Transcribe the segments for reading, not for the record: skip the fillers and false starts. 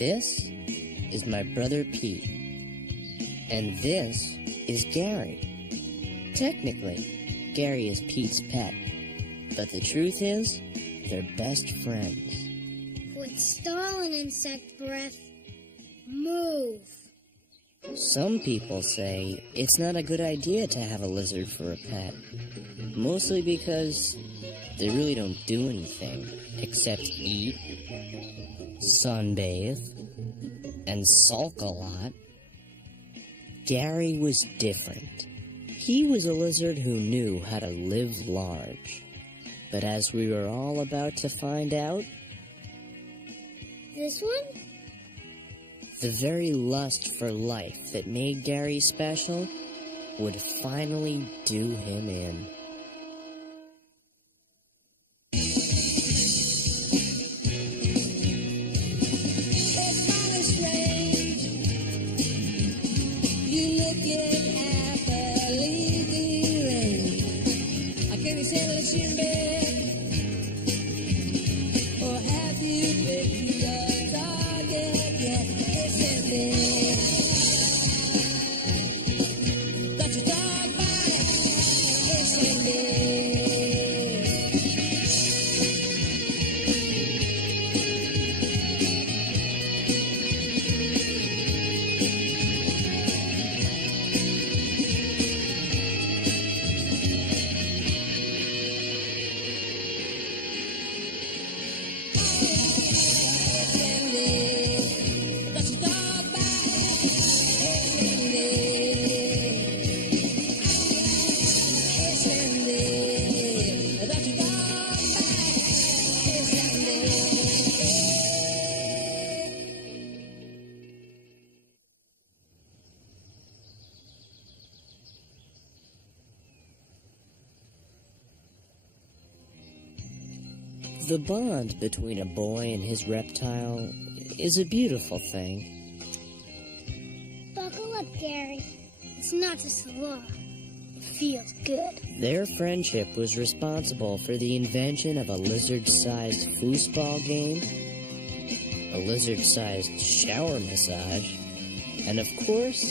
This is my brother Pete. And this is Gary. Technically, Gary is Pete's pet. But the truth is, they're best friends. Quit stalling, insect breath. Move. Some people say it's not a good idea to have a lizard for a pet. Mostly because they really don't do anything except eat, sunbathe, and sulk a lot. Gary was different. He was a lizard who knew how to live large. But as we were all about to find out, This one? the very lust for life that made Gary special would finally do him in. The bond between a boy and his reptile is a beautiful thing. Buckle up, Gary. It's not just a law. It feels good. Their friendship was responsible for the invention of a lizard-sized foosball game, a lizard-sized shower massage, and of course,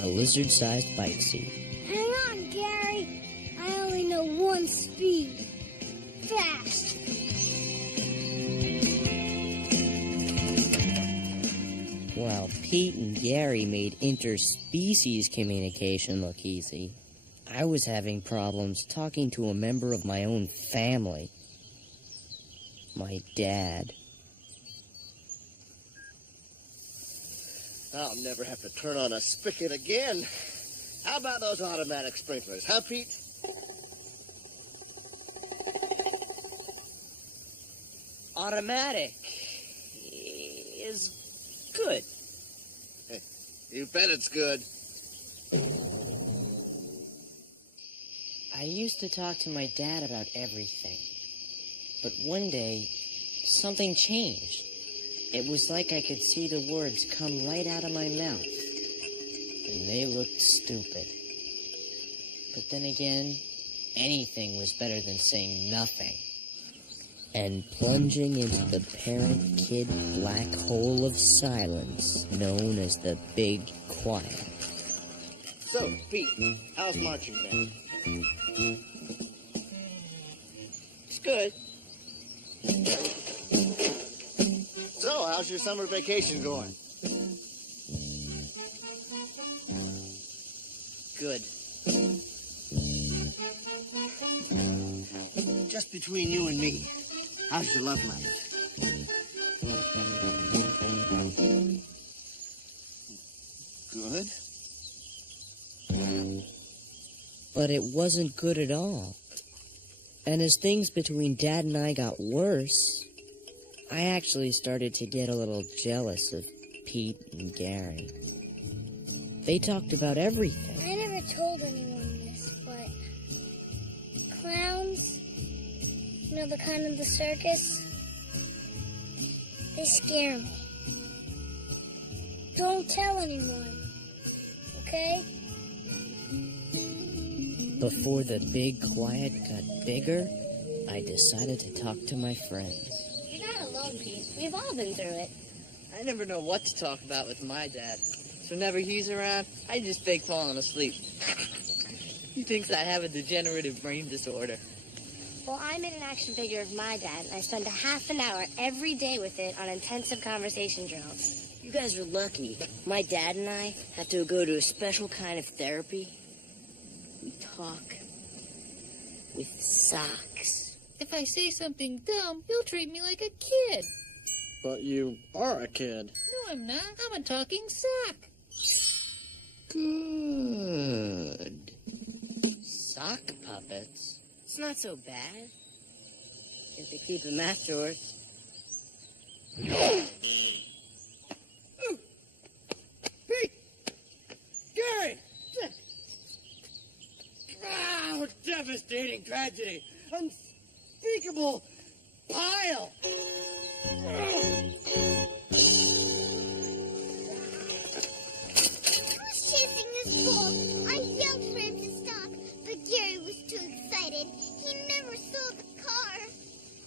a lizard-sized bike seat. Hang on, Gary. I only know one speed. Fast. While Pete and Gary made interspecies communication look easy, I was having problems talking to a member of my own family. My dad. I'll never have to turn on a spigot again. How about those automatic sprinklers, huh, Pete? Automatic is good. You bet it's good. I used to talk to my dad about everything. But one day, something changed. It was like I could see the words come right out of my mouth. And they looked stupid. But then again, anything was better than saying nothing. And plunging into the parent-kid black hole of silence known as the Big Quiet. So, Pete, how's marching band? It's good. So, how's your summer vacation going? Good. Just between you and me, how's your love life? Good. But it wasn't good at all. And as things between Dad and I got worse, I actually started to get a little jealous of Pete and Gary. They talked about everything. I never told anyone this, but clowns, you know, the kind of the circus, they scare me. Don't tell anyone, okay? Before the Big Quiet got bigger, I decided to talk to my friends. You're not alone, Pete. We've all been through it. I never know what to talk about with my dad. So whenever he's around, I just fake falling asleep. He thinks I have a degenerative brain disorder. Well, I made an action figure of my dad, and I spend a half an hour every day with it on intensive conversation drills. You guys are lucky. My dad and I have to go to a special kind of therapy. We talk with socks. If I say something dumb, you'll treat me like a kid. But you are a kid. No, I'm not. I'm a talking sock. Good. Sock puppets? It's not so bad. If you keep them afterwards. Pete! Gary! Wow, devastating tragedy. Unspeakable pile. Chasing this bull. I yelled for him to stop, but Gary was too excited. He never saw the car.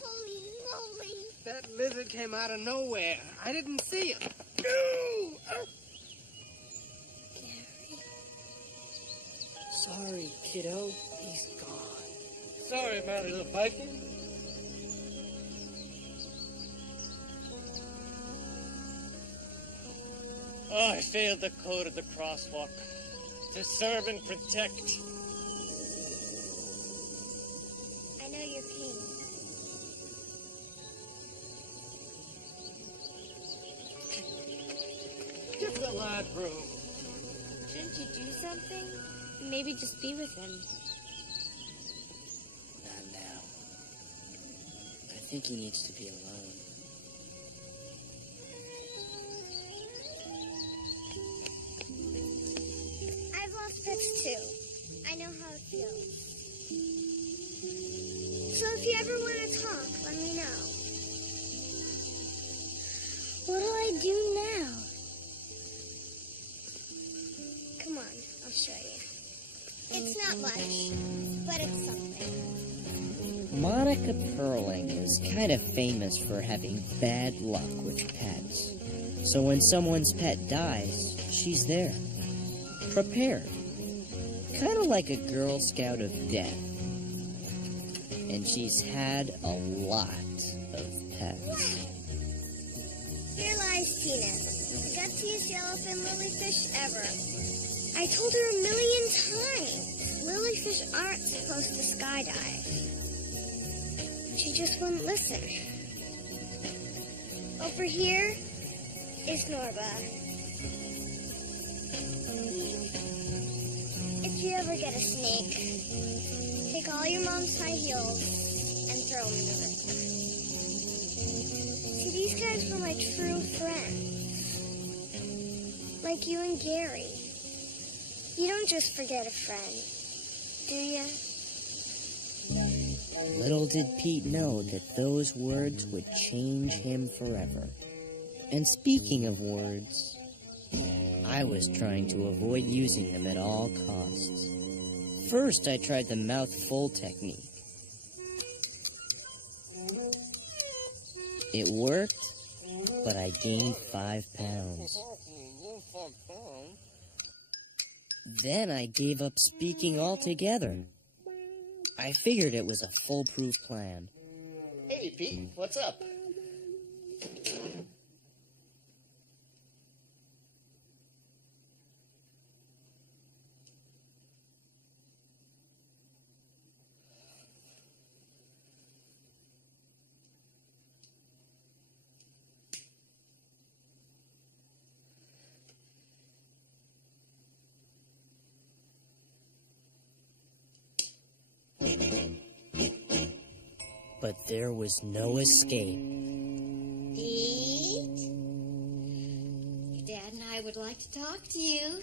Holy moly. That lizard came out of nowhere. I didn't see him. No! Sorry, kiddo. He's gone. Sorry, my little biker. Oh, I failed the code of the crosswalk. To serve and protect. I know your pain. Give the lad room. Shouldn't you do something? Maybe just be with him. Not now. I think he needs to be alone. I've lost pets too. I know how it feels. So if you ever want to talk, let me know. What do I do now? Come on, I'll show you. It's not much, but it's something. Monica Perling is kind of famous for having bad luck with pets. So when someone's pet dies, she's there. Prepared. Kind of like a Girl Scout of death. And she's had a lot of pets. Here lies Tina, the gutsiest yellowfin lilyfish ever. I told her a million times, lilyfish aren't supposed to skydive. She just wouldn't listen. Over here is Norba. If you ever get a snake, take all your mom's high heels and throw them in the river. See, these guys were my true friends. Like you and Gary. You don't just forget a friend, do you? Little did Pete know that those words would change him forever. And speaking of words, I was trying to avoid using them at all costs. First, I tried the mouth-full technique. It worked, but I gained 5 pounds. Then I gave up speaking altogether. I figured it was a foolproof plan. Hey, Pete, what's up? But there was no escape. Pete? Your dad and I would like to talk to you.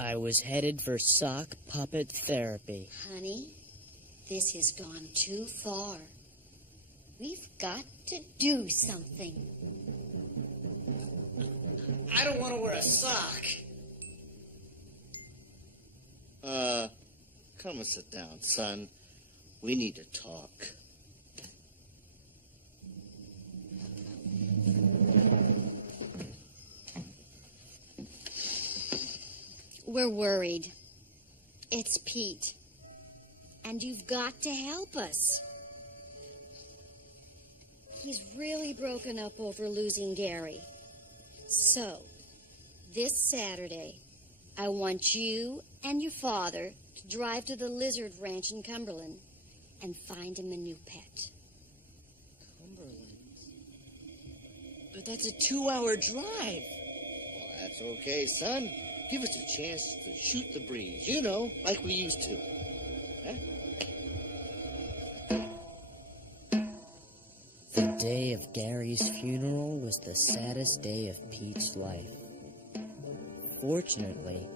I was headed for sock puppet therapy. Honey, this has gone too far. We've got to do something. I don't want to wear a sock. Come and sit down, son. We need to talk. We're worried. It's Pete. And you've got to help us. He's really broken up over losing Gary. So, this Saturday, I want you and your father to drive to the Lizard Ranch in Cumberland and find him a new pet. Cumberland? But that's a 2-hour drive. Well, that's okay, son. Give us a chance to shoot the breeze, you know, like we used to. Huh? The day of Gary's funeral was the saddest day of Pete's life. Fortunately,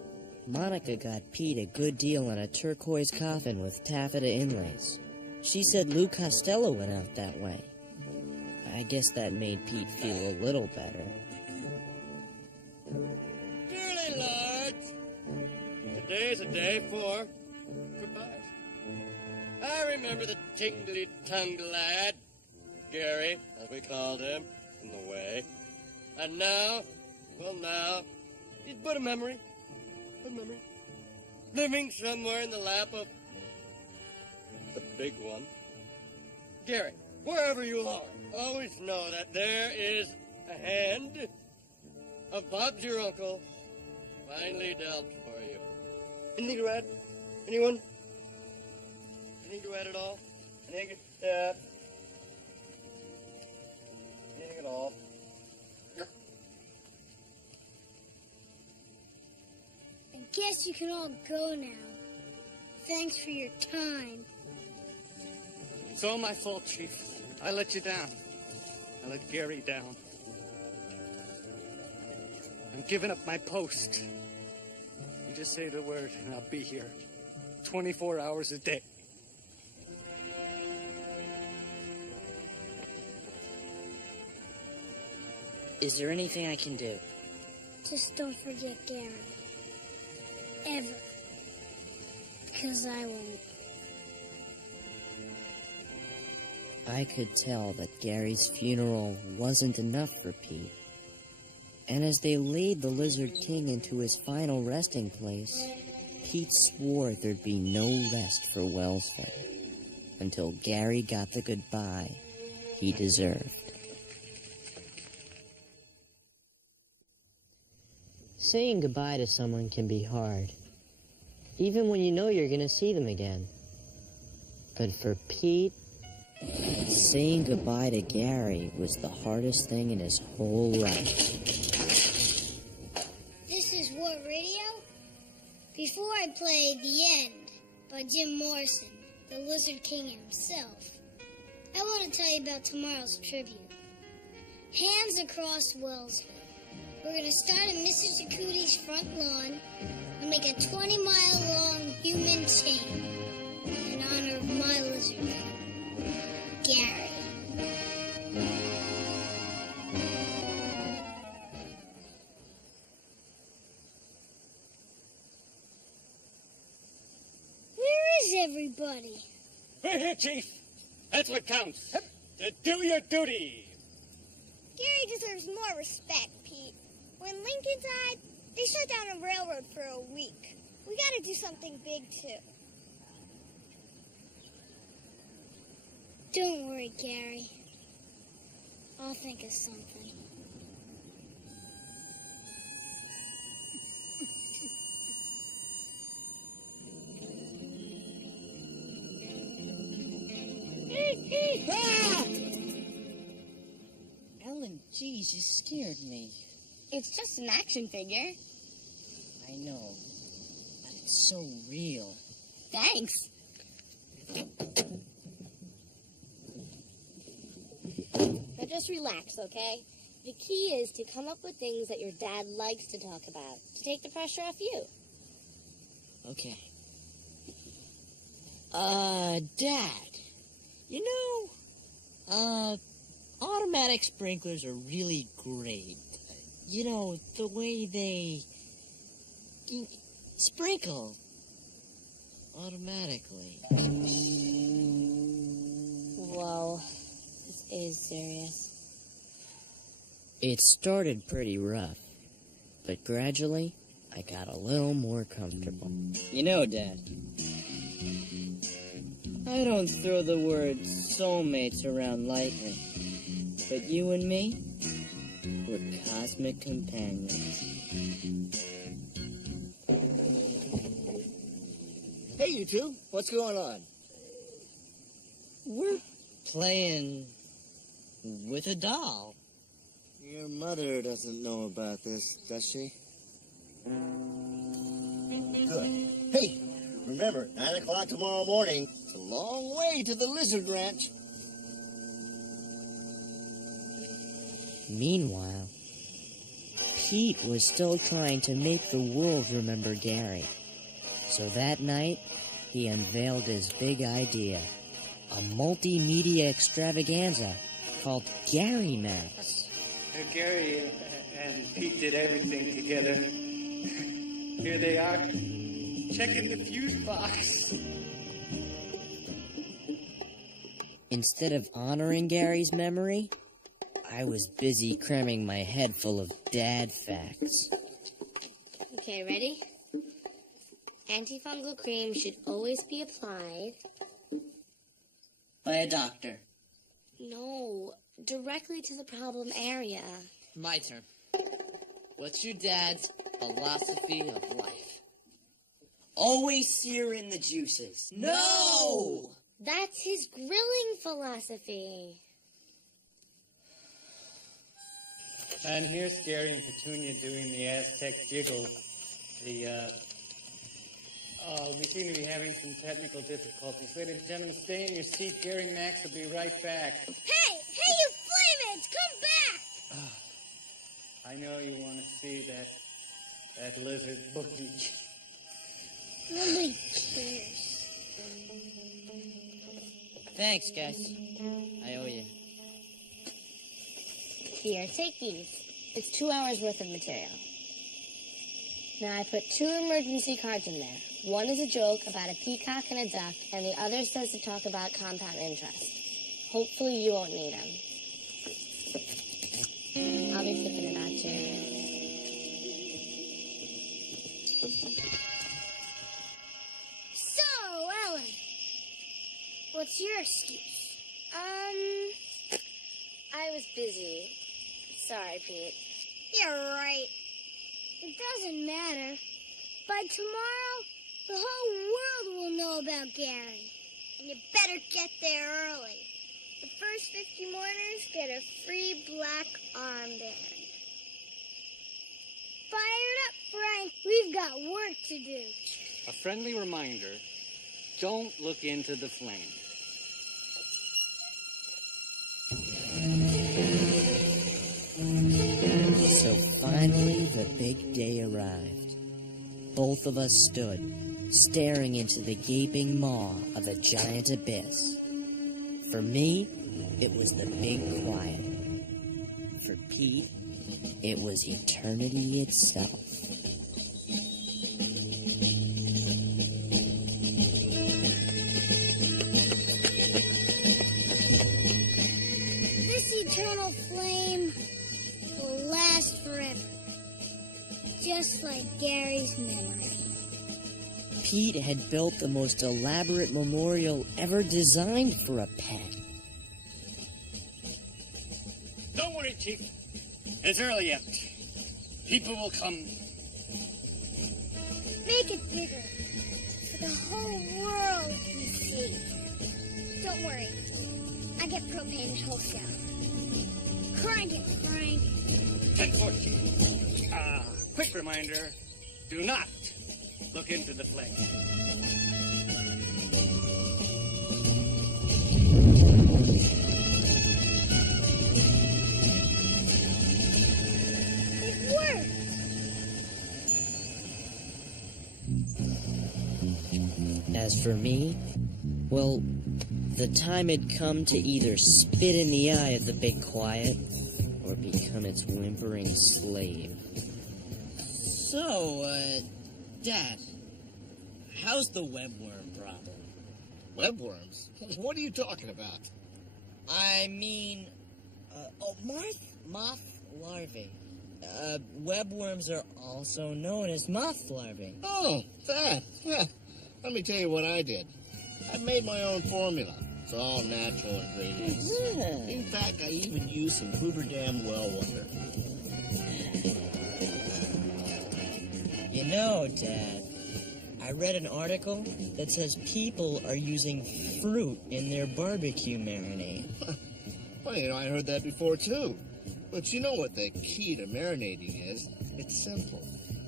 Monica got Pete a good deal on a turquoise coffin with taffeta inlays. She said Lou Costello went out that way. I guess that made Pete feel a little better. Dearly large, today's a day for goodbyes. I remember the tingly-tongued lad, Gary, as we called him, in the way. And now, well now, he's but a memory. Living somewhere in the lap of the big one. Gary, wherever you are, always know that there is a hand of Bob's your uncle, finely dealt for you. Anything to add? Anyone? Anything to add at all? Anything at all? I guess you can all go now. Thanks for your time. It's all my fault, Chief. I let you down. I let Gary down. I'm giving up my post. You just say the word and I'll be here 24 hours a day. Is there anything I can do? Just don't forget Gary. Ever. Because I won't. I could tell that Gary's funeral wasn't enough for Pete. And as they laid the Lizard King into his final resting place, Pete swore there'd be no rest for Wellsville until Gary got the goodbye he deserved. Saying goodbye to someone can be hard, even when you know you're going to see them again. But for Pete, saying goodbye to Gary was the hardest thing in his whole life. This is War Radio. Before I play The End by Jim Morrison, the Lizard King himself, I want to tell you about tomorrow's tribute. Hands across Wellsville. We're going to start at Mr. Zakuti's front lawn and make a 20-mile-long human chain in honor of my Lizard King, Gary. Where is everybody? We're here, Chief. That's what counts. To do your duty. Gary deserves more respect, Pete. When Lincoln died, they shut down a railroad for a week. We gotta do something big, too. Don't worry, Gary. I'll think of something. Ellen, geez, you scared me. It's just an action figure. I know, but it's so real. Thanks. Now just relax, okay? The key is to come up with things that your dad likes to talk about, to take the pressure off you. Okay. Dad, you know, automatic sprinklers are really great. You know, the way they sprinkle automatically. Whoa, this is serious. It started pretty rough, but gradually, I got a little more comfortable. You know, Dad, I don't throw the word soulmates around lightly, but you and me, we're cosmic companions. Hey, you two. What's going on? We're playing with a doll. Your mother doesn't know about this, does she? Good. Hey, remember, 9 o'clock tomorrow morning. It's a long way to the Lizard Ranch. Meanwhile, Pete was still trying to make the world remember Gary. So that night, he unveiled his big idea, a multimedia extravaganza called Gary Maps. Gary and Pete did everything together. Here they are, checking the fuse box. Instead of honoring Gary's memory, I was busy cramming my head full of dad facts. Okay, ready? Antifungal cream should always be applied. By a doctor. No, directly to the problem area. My turn. What's your dad's philosophy of life? Always sear in the juices. No! That's his grilling philosophy. And here's Gary and Petunia doing the Aztec jiggle. We seem to be having some technical difficulties. Ladies and gentlemen, stay in your seat. Gary and Max will be right back. Hey, you flamings, come back! I know you want to see that lizard bookie. Nobody cares. Thanks, guys. I owe you. Here, take these. It's 2 hours worth of material. Now I put 2 emergency cards in there. One is a joke about a peacock and a duck, and the other says to talk about compound interest. Hopefully you won't need them. I'll be thinking about you. So, Ellen, what's your excuse? I was busy. Sorry, Pete. You're right. It doesn't matter. By tomorrow, the whole world will know about Gary. And you better get there early. The first 50 mourners get a free black armband. Fire it up, Frank. We've got work to do. A friendly reminder, don't look into the flame. So finally, the big day arrived. Both of us stood, staring into the gaping maw of the giant abyss. For me, it was the big quiet. For Pete, it was eternity itself. This eternal flame will last forever. Just like Gary's memory. Pete had built the most elaborate memorial ever designed for a pet. Don't worry, Chief. It's early yet. People will come. Make it bigger. For the whole world to see. Don't worry. I get propane wholesale. Crank it, Frank. 10:14. Quick reminder, do not look into the flame. It worked. As for me, well, the time had come to either spit in the eye of the big quiet or become its whimpering slave. So, Dad, how's the webworm problem? Webworms? What are you talking about? I mean, moth larvae. Webworms are also known as moth larvae. Oh, that. Yeah. Let me tell you what I did. I made my own formula. It's all natural ingredients. Yeah. In fact, I even used some Hoover Dam well water. You know, Dad, I read an article that says people are using fruit in their barbecue marinade. Well, I heard that before, too. But you know what the key to marinating is? It's simple.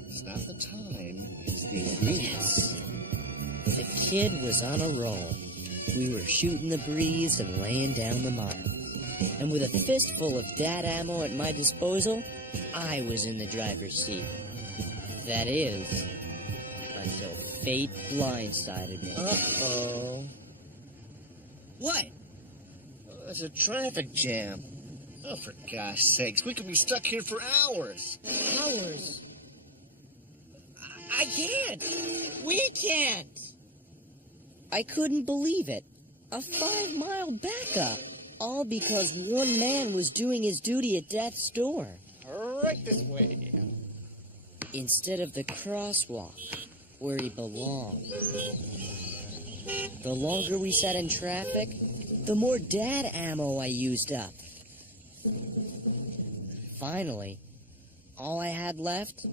It's not the time, it's the ingredients. The kid was on a roll. We were shooting the breeze and laying down the miles. And with a fistful of dad ammo at my disposal, I was in the driver's seat. That is, until fate blindsided me. Uh-oh. What? There's a traffic jam. Oh, for gosh sakes, we could be stuck here for hours. Hours? I can't. We can't. I couldn't believe it. A 5-mile backup. All because one man was doing his duty at death's door. Right this way. Instead of the crosswalk, where he belonged. The longer we sat in traffic, the more dad ammo I used up. Finally, all I had left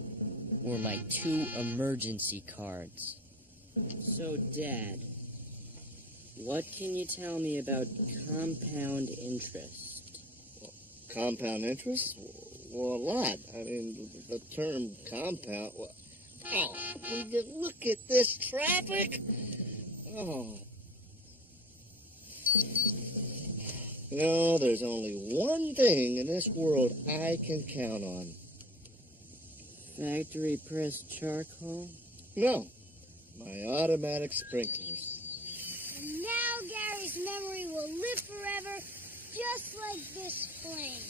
were my 2 emergency cards. So, Dad, what can you tell me about compound interest? Compound interest? Well, a lot. I mean, the term compound... Well, oh, will you look at this traffic? Oh. No, there's only one thing in this world I can count on. Factory pressed charcoal? No, my automatic sprinklers. And now Gary's memory will live forever, just like this flame.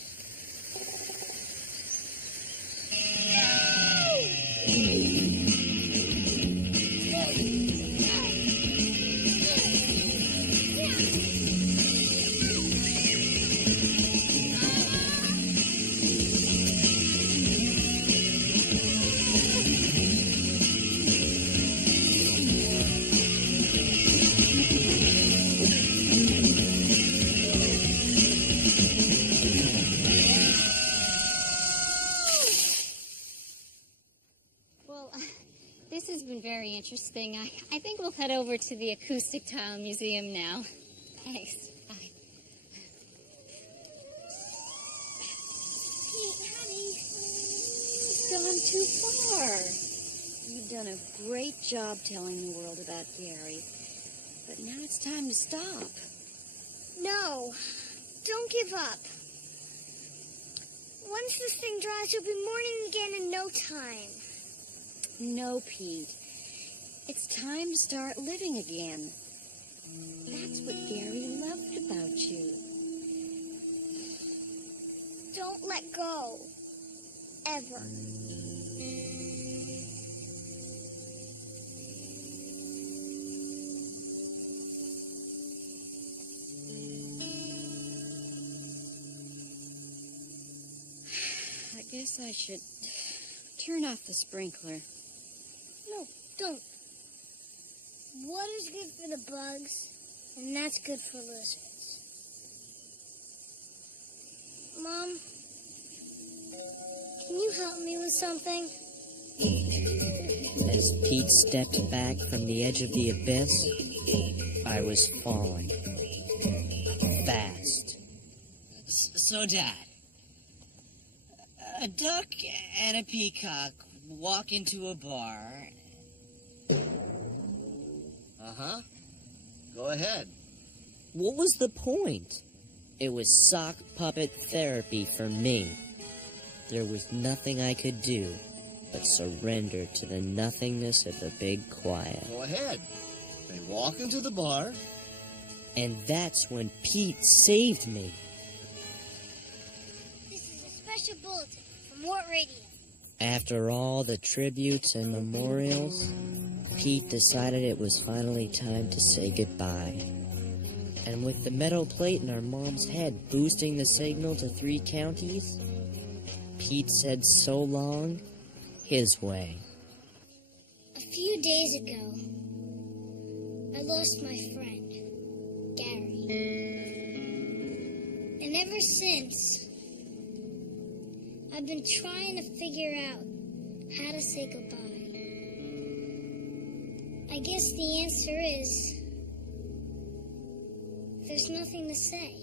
This has been very interesting. I think we'll head over to the Acoustic Tile Museum now. Thanks. Bye. Pete, honey. You've gone too far. You've done a great job telling the world about Gary. But now it's time to stop. No, don't give up. Once this thing dries, you'll be mourning again in no time. No, Pete. It's time to start living again. That's what Gary loved about you. Don't let go. Ever. I guess I should turn off the sprinkler. No, don't. Water's good for the bugs, and that's good for lizards. Mom, can you help me with something? As Pete stepped back from the edge of the abyss, I was falling. Fast. So, Dad, a duck and a peacock walk into a bar. Uh-huh. Go ahead. What was the point? It was sock puppet therapy for me. There was nothing I could do but surrender to the nothingness of the big quiet. Go ahead. They walk into the bar. And that's when Pete saved me. This is a special bulletin from Mort Radio. After all the tributes and memorials, Pete decided it was finally time to say goodbye. And with the metal plate in our mom's head boosting the signal to 3 counties, Pete said so long, his way. A few days ago, I lost my friend, Gary. And ever since, I've been trying to figure out how to say goodbye. I guess the answer is, there's nothing to say.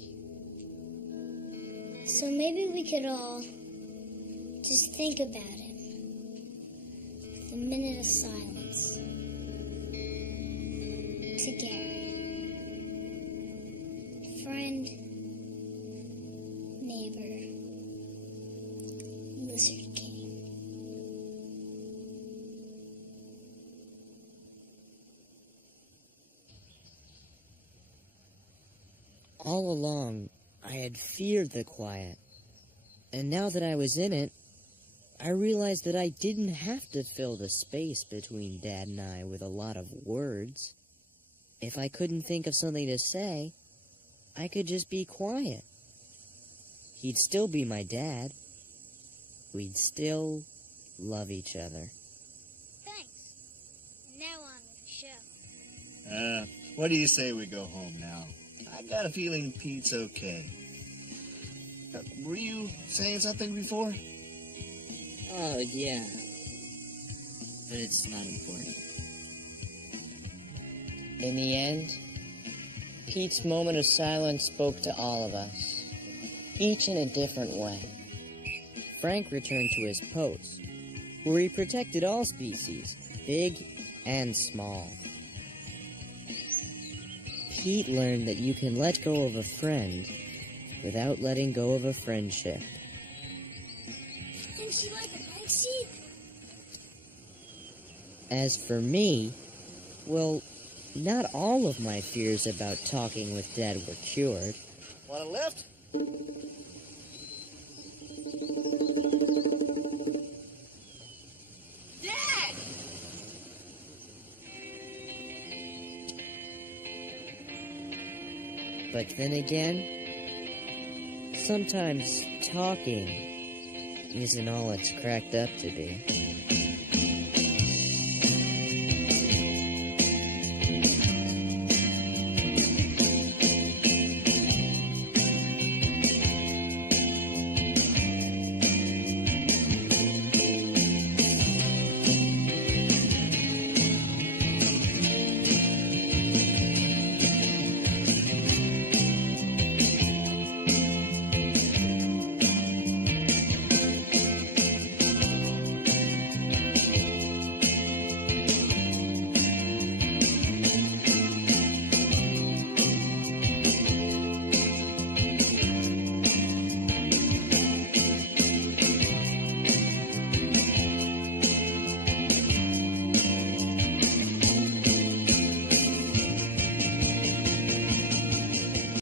So maybe we could all just think about it. The minute of silence. To Gary. Friend, neighbor, Lizard King. All along, I had feared the quiet. And now that I was in it, I realized that I didn't have to fill the space between Dad and I with a lot of words. If I couldn't think of something to say, I could just be quiet. He'd still be my dad. We'd still love each other. Thanks. And now on with the show. What do you say we go home now? I got a feeling Pete's okay. Were you saying something before? Oh, yeah. But it's not important. In the end, Pete's moment of silence spoke to all of us, each in a different way. Frank returned to his post, where he protected all species, big and small. Pete learned that you can let go of a friend without letting go of a friendship. Thinks you like a bike seat? As for me, well, not all of my fears about talking with Dad were cured. Want a lift? Dad! But then again, sometimes talking isn't all it's cracked up to be.